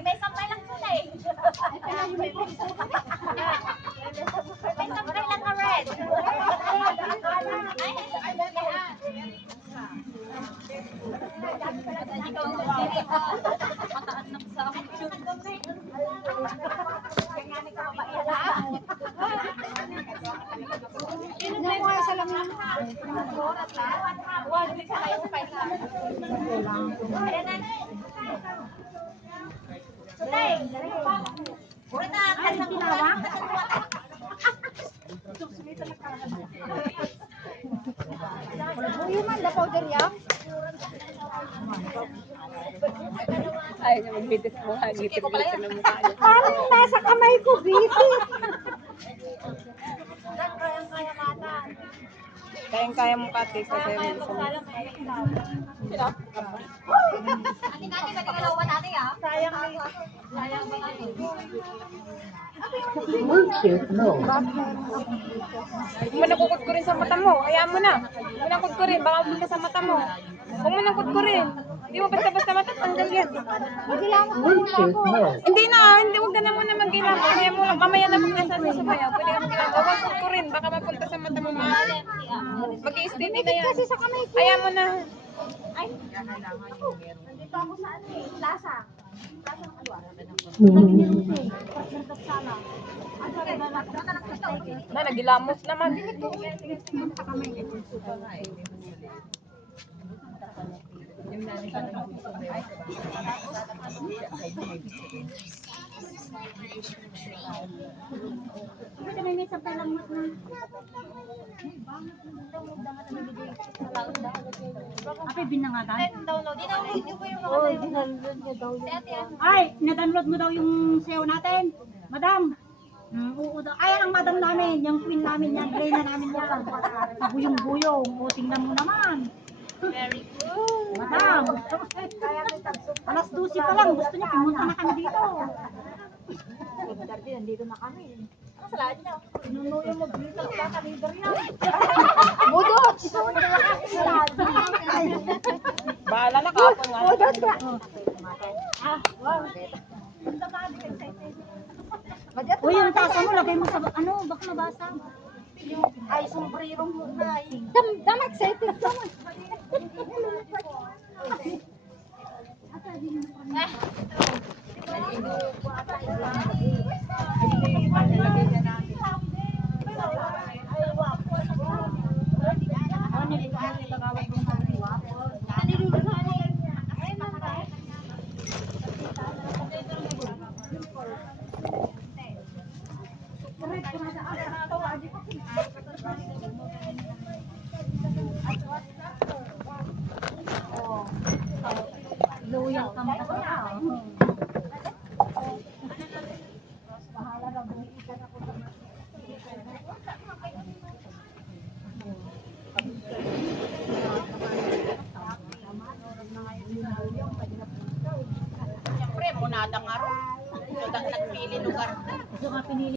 May sampay lang po na eh. May sampay lang ka red. Ayaw niya mag-bitis mo. Ngiti-ngiti ng mukha niya. Parang nasa kamay ko, busy. Kayang-kaya mo kate kasi Bluetooth mode. Huwag mo nakukot ko rin sa mata mo. Hayaan mo na. Huwag mo nakukot ko rin. Baka mabulka sa mata mo. Huwag mo nakukot ko rin. Hindi mo basta-basta matatanggal yan. Bluetooth mode. Hindi na. Hindi. Huwag ka na muna mag-ilamo. Kaya mo, mamaya na pag nasa sasabaya. Pwede ka mag-ilamo. Huwag kukot ko rin. Baka mapunta sa mata mo. Mag-i-steam na yan. Hayaan mo na. Nandito ako sa ano eh, plaza. Plaza ng Alwa. Na, nagilamos naman. Apay, binangagan. Download. Di ko yung mga Ay, na-download mo daw yung SEO natin. Madam. Oo daw. Ayan ang madam namin. Yung queen namin yan. Play na namin yan. Buyong-buyong. O, tingnan mo naman. very good. Madam. Alas 12 pa lang. Gusto niya pumunta na kami dito. Nandito na kami. Ano sa lahat niyo? Nunuyo mo dito. Kakaliber yan. Budot! Bahala na kapon nga. Uy, yung tasa mo, lagay mo sa, ano, baka mabasa. Ay, sombrero mo na. Dama excited ka mo. Loyal ka makasama. Siyempre, munada nga ron. Nagpili lugar. Gusto ka pinili.